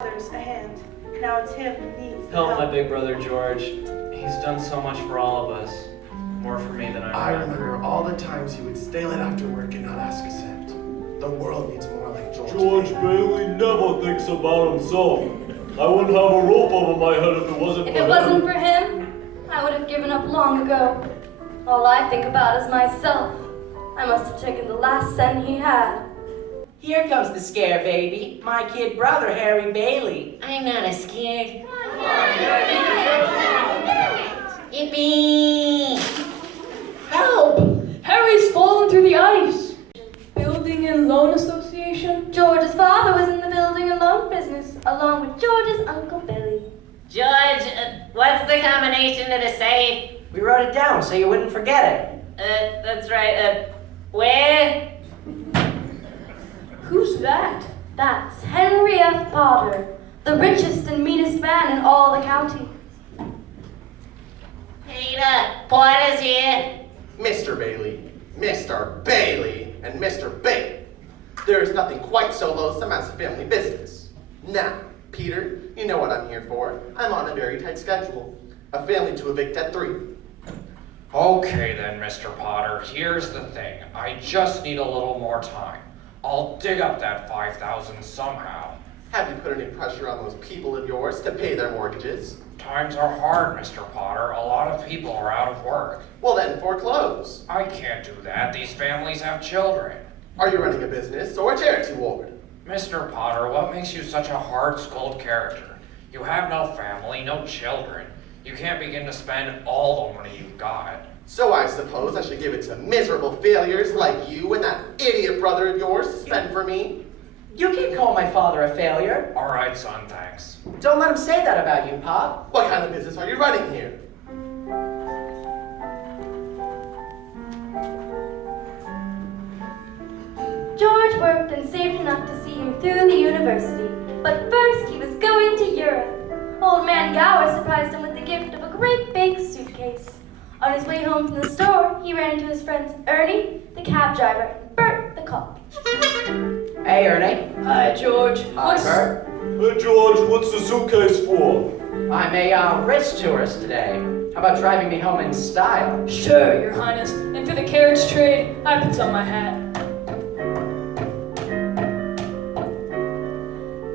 others a hand. Now it's him who needs the Help help. my big brother George. He's done so much for all of us. More for me than I remember all the times he would stay late after work and not ask a cent. The world needs more like George. George Bailey never thinks about himself. I wouldn't have a rope over my head if it wasn't for him. If it wasn't for him, I would have given up long ago. All I think about is myself. I must have taken the last cent he had. Here comes the scare baby, my kid brother, Harry Bailey. I'm not as scared. Yippee! Help! Harry's fallen through the ice. Building and Loan Association? George's father was in the building and loan business, along with George's Uncle Billy. George, what's the combination to the safe? We wrote it down so you wouldn't forget That's right, where? Who's that? That's Henry F. Potter, the richest and meanest man in all the county. Peter, Porter's here. Mr. Bailey, Mr. Bailey, and Mr. Bailey. There is nothing quite so loathsome as a family business. Now, Peter, you know what I'm here for. I'm on a very tight schedule. A family to evict at 3. Okay then, Mr. Potter, here's the thing. I just need a little more time. I'll dig up that $5,000 somehow. Have you put any pressure on those people of yours to pay their mortgages? Times are hard, Mr. Potter. A lot of people are out of work. Well then, foreclose. I can't do that. These families have children. Are you running a business or a charity ward? Mr. Potter, what makes you such a hard-skulled character? You have no family, no children. You can't begin to spend all the money you've got. So I suppose I should give it to miserable failures like you and that idiot brother of yours to spend for me? You can't call my father a failure. All right, son, thanks. Don't let him say that about you, Pop. What kind of business are you running here? George worked and saved enough to see him through the university. But first he was going to Europe. Old man Gower surprised him with the gift of a great big suitcase. On his way home from the store, he ran into his friends Ernie, the cab driver, and Bert, the cop. Hey, Ernie. Hi, George. Hi, Bert. Hey George, what's the suitcase for? I'm a rich tourist today. How about driving me home in style? Sure, Your Highness. And for the carriage trade, I put on my hat.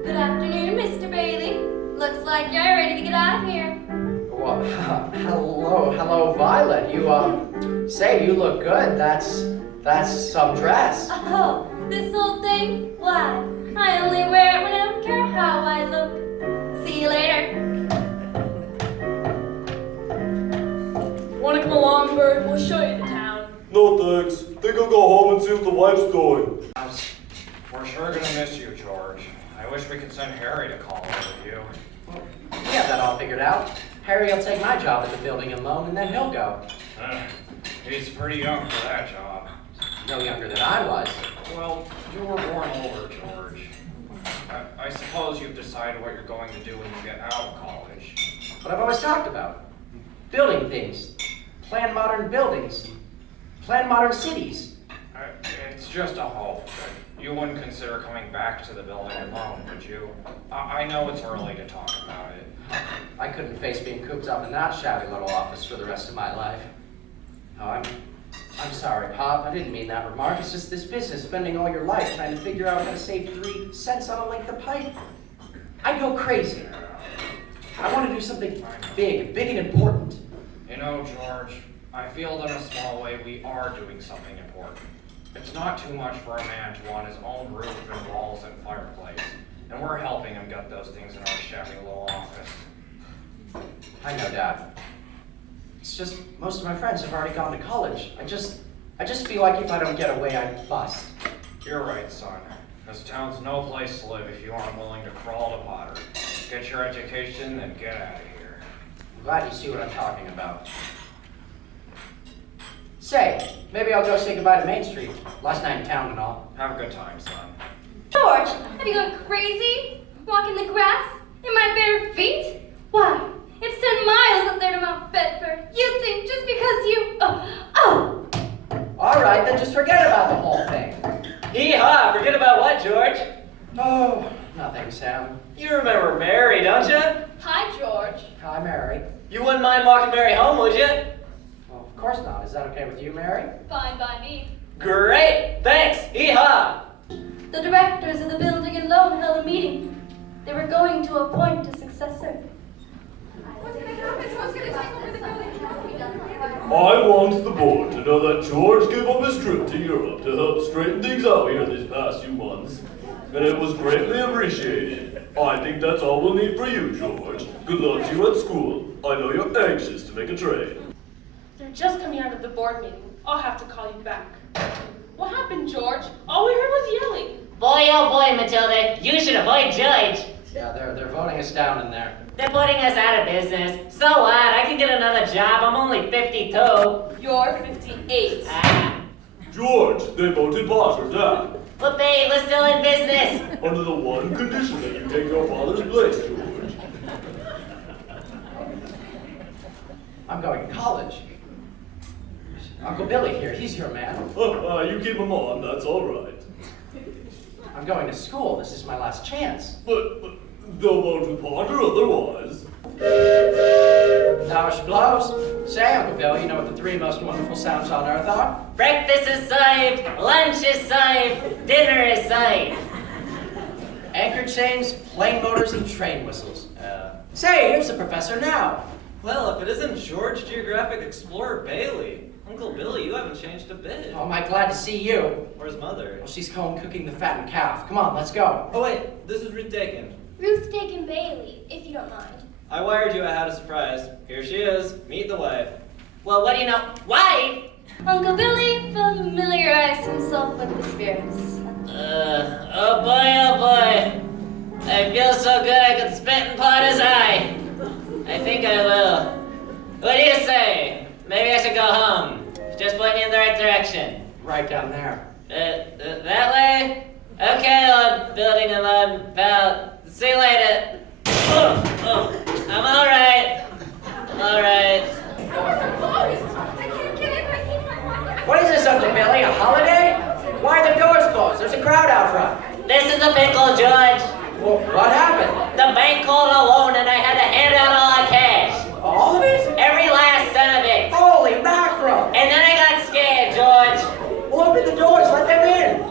Good afternoon, Mr. Bailey. Looks like you're ready to get out of here. Well, hello, Violet. You, say, you look good. That's some dress. Oh, this old thing? Why, I only wear it when I don't care how I look. See you later. Wanna come along, Bert? We'll show you the town. No thanks. Think I'll go home and see what the wife's doing. We're sure gonna miss you, George. I wish we could send Harry to call with you. We have that all figured out. Harry will take my job at the building and loan, and then he'll go. He's pretty young for that job. No younger than I was. Well, you were born older, George. I suppose you've decided what you're going to do when you get out of college. What I've always talked about. Building things. Plan modern buildings. Plan modern cities. It's just a hope. You wouldn't consider coming back to the building alone, would you? I know it's early to talk about it. I couldn't face being cooped up in that shabby little office for the rest of my life. No, I'm sorry, Pop. I didn't mean that remark. It's just this business, spending all your life trying to figure out how to save 3 cents on a length of pipe. I go crazy. I want to do something big and important. You know, George, I feel that in a small way we are doing something important. It's not too much for a man to want his own roof and walls and fireplace. And we're helping him get those things in our shabby little office. I know, Dad. It's just most of my friends have already gone to college. I just feel like if I don't get away, I bust. You're right, son. This town's no place to live if you aren't willing to crawl to Potter. Get your education, then get out of here. I'm glad you see what I'm talking about. Say, maybe I'll go say goodbye to Main Street. Last night in town and all. Have a good time, son. George, have you gone crazy? Walking the grass in my bare feet? Why, it's 10 miles up there to Mount Bedford. You think just because you... Oh! All right, then just forget about the whole thing. Hee-haw, forget about what, George? Oh, nothing, Sam. You remember remember Mary, don't you? Hi, George. Hi, Mary. You wouldn't mind walking Mary home, would you? Well, of course not. Is that okay with you, Mary? Fine by me. Great, thanks, hee-haw. The directors of the building and loan held a meeting. They were going to appoint a successor. I want the board to know that George gave up his trip to Europe to help straighten things out here these past few months. And it was greatly appreciated. I think that's all we'll need for you, George. Good luck to you at school. I know you're anxious to make a trade. They're just coming out of the board meeting. I'll have to call you back. What happened, George? All we heard was yelling. Boy, oh boy, Matilda, you should avoid Judge. Yeah, they're voting us down in there. They're putting us out of business. So what? I can get another job. I'm only 52. You're 58. Ah. George, they voted Potter down. But babe, we're still in business. Under the one condition that you take your father's place, George. I'm going to college. Uncle Billy here, he's your man. You keep him on, that's all right. I'm going to school. This is my last chance. But they'll vote with Potter otherwise. Now she blows. Say, Uncle Bill, you know what the three most wonderful sounds on earth are? Breakfast is saved, lunch is saved, dinner is saved. Anchor chains, plane motors, and train whistles. Say, here's the professor now. Well, if it isn't George Geographic Explorer Bailey. Uncle Billy, you haven't changed a bit. Oh, am I glad to see you. Where's Mother? Well, she's home cooking the fattened calf. Come on, let's go. Oh wait, this is Ruth Dakin. Ruth Dakin Bailey, if you don't mind. I wired you I had a surprise. Here she is. Meet the wife. Well, what do you know? Wife? Uncle Billy familiarized himself with the spirits. Oh boy. I feel so good I could spit in Potter's eye. I think I will. What do you say? Maybe I should go home. Just point me in the right direction. Right down there. That way? Okay, Lord Building and Lord Bell. See you later. I'm alright. What is this, Uncle Billy? A holiday? Why are the doors closed? There's a crowd out front. This is a pickle, George. Well, what happened? The bank called a loan and I had to hand out all our cash. All of it? Every last cent of it. Holy mackerel! And then I got scared, George. Well, open the doors, let them in.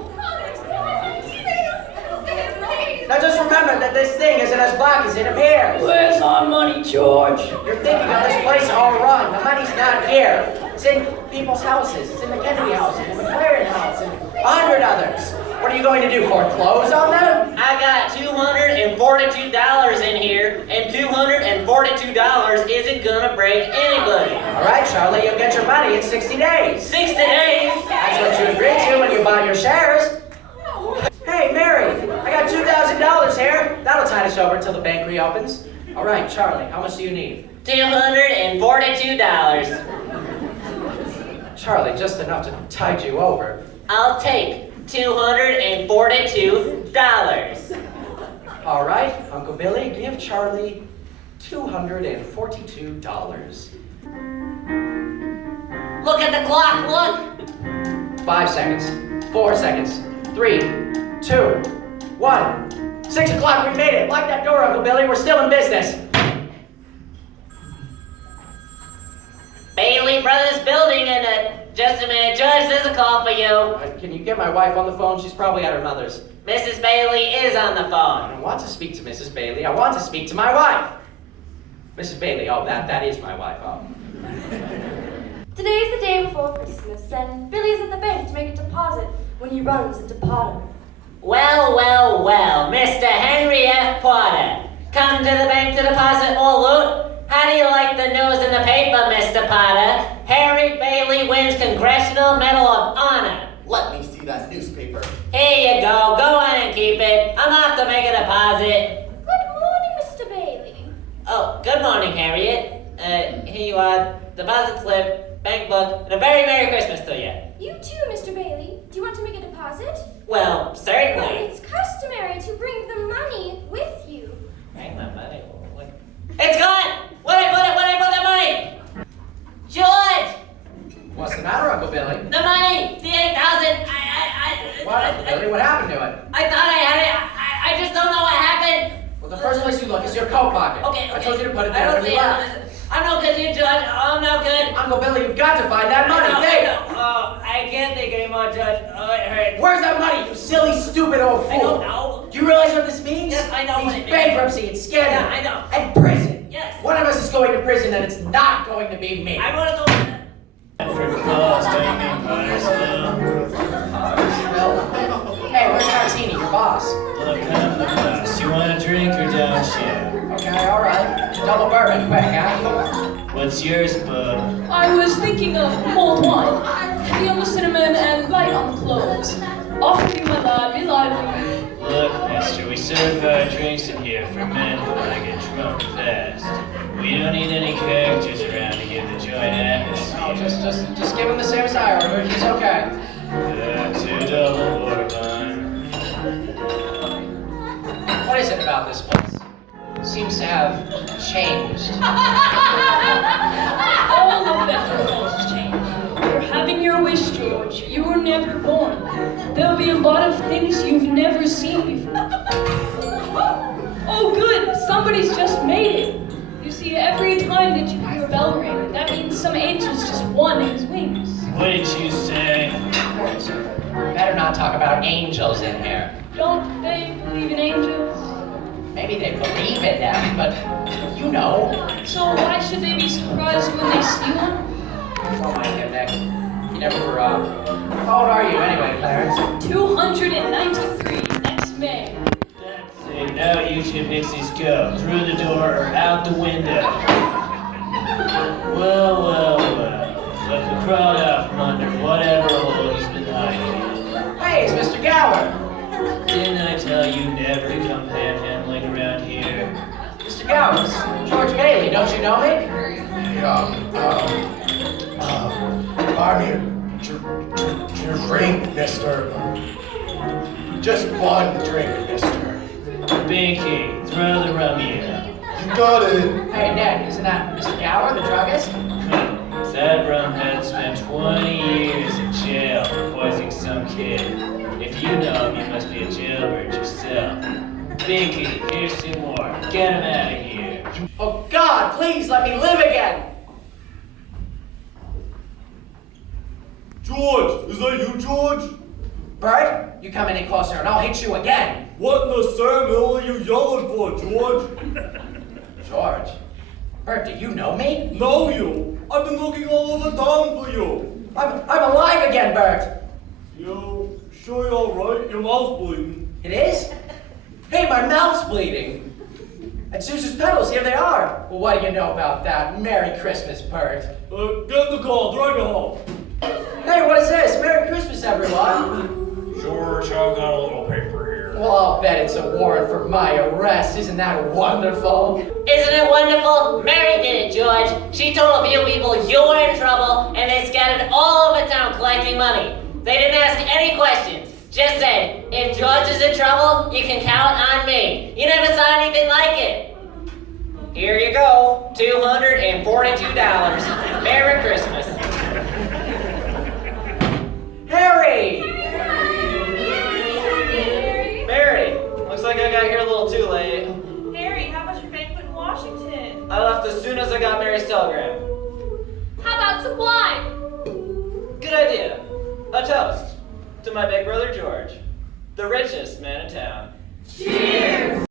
Now just remember that this thing isn't as black as it appears. Where's our money, George? You're thinking of this place all wrong. The money's not here. It's in people's houses. It's in the Kennedy house, and the McLaren house, and 100 others. What are you going to do, foreclose on them? I got $242 in here, and $242 isn't gonna break anybody. All right, Charlie, you'll get your money in 60 days. 60 days? That's what you agreed to when you bought your shares. Hey, Mary, I got $2,000 here. That'll tide us over until the bank reopens. All right, Charlie, how much do you need? $242. Charlie, just enough to tide you over. I'll take $242. All right, Uncle Billy, give Charlie $242. Look at the clock, look! 5 seconds, 4 seconds, 3, 2, 1. 6 o'clock, we made it. Lock that door, Uncle Billy, we're still in business. Bailey Brothers Building and just a minute, George, there's a call for you. Can you get my wife on the phone? She's probably at her mother's. Mrs. Bailey is on the I phone. don't want to speak to Mrs. Bailey. I want to speak to my wife. Mrs. Bailey, oh, that is my wife. Oh. Today's the day before Christmas, and Billy's at the bank to make a deposit when he runs into Potter. Well, Mr. Henry F. Potter. Come to the bank to deposit more loot? How do you like the news in the paper, Mr. Potter? Harry Bailey wins Congressional Medal of Honor. Let me see that newspaper. Here you go. Go on and keep it. I'm off to make a deposit. Good morning, Mr. Bailey. Oh, good morning, Harriet. Here you are. Deposit slip, bank book, and a very Merry Christmas to you. You too, Mr. Bailey. Do you want to make a deposit? Well, certainly. It's customary to bring the money with you. Bring the money. It's gone! Where did I put the money? George! What's the matter, Uncle Billy? The money! The 8,000! What, Uncle Billy? What happened to it? I thought I had it. I just don't know what happened. Well, the first place you look is your coat pocket. Okay. I told you to put it I there don't when see you it. left. I'm no good, you Judge. I'm no good. Uncle Billy, you've got to find that money. I Hey, know. Oh, I can't think anymore, Judge. Oh, it hurts. where's that money, you silly, stupid old fool? I don't know. Do you realize what this means? Yes, I know It what means it means. bankruptcy and scandal. Yeah, I know. And prison. Yes. One of us is going to prison, and it's not going to be me. I want to go. For cost, I mean Pottersville. Hey, where's Martini, your boss? Look, I'm the boss. You want a drink or don't you? Okay, all right. Double bourbon, quick, huh? What's yours, bub? I was thinking of mulled wine, heavy on the cinnamon and light on the cloves. Off with you, my lad, be lively. Look, mister, we serve our drinks in here for men who want to get drunk fast. We don't need any characters around to give the joint atmosphere. No, just give him the same as I ordered. He's okay. 2 double bourbon. What is it about this place? Seems to have changed. All of Bedford Falls has changed. You're having your wish, George. You were never born. There'll be a lot of things you've never seen before. Oh, good! Somebody's just made it. You see, every time that you hear a bell ring, that means some angel's just won his wings. What did you say? Better not talk about angels in here. Don't they believe in angels? Maybe they believe in them, but you know. So why should they be surprised when they see one? Oh my God, Nick. You never grew up. How old are you anyway, Clarence? 293 next May. That's it. Now you two pixies go. Through the door or out the window. Well. Look who crawled out from under whatever hole he's been hiding in. Hey, it's Mr. Gower. Didn't I tell you never to come panhandling around here? Mr. Gowers, George Bailey, don't you know me? I'm here. Drink, mister. Just one drink, mister. Binky, throw the rummy out. You got it. Hey, Ned, isn't that Mr. Gower, the druggist? That rumhead spent 20 years in jail for poisoning some kid. If you know him, you must be a jailbird yourself. Binky, here's 2 more. Get him out of here. Oh, God, please let me live again! George, is that you, George? Bert, you come any closer and I'll hit you again. What in the Sam Hill are you yelling for, George? George? Bert, do you know me? Know you? I've been looking all over town for you. I'm alive again, Bert. You sure you're alright? Your mouth's bleeding. It is? Hey, my mouth's bleeding. And Susan's pedals, here they are. Well, what do you know about that? Merry Christmas, Bert. Get in the car, drag it home. Hey, what is this? Merry Christmas, everyone. George, I've got a little paper here. Well, I'll bet it's a warrant for my arrest. Isn't that wonderful? Isn't it wonderful? Mary did it, George. She told a few people you were in trouble, and they scattered all over town collecting money. They didn't ask any questions. Just said, if George is in trouble, you can count on me. You never saw anything like it. Here you go, $242. Merry Christmas. Harry! Mary, looks like I got here a little too late. Harry, how about your banquet in Washington? I left as soon as I got Mary's telegram. How about some wine? Good idea. A toast to my big brother George, the richest man in town. Cheers!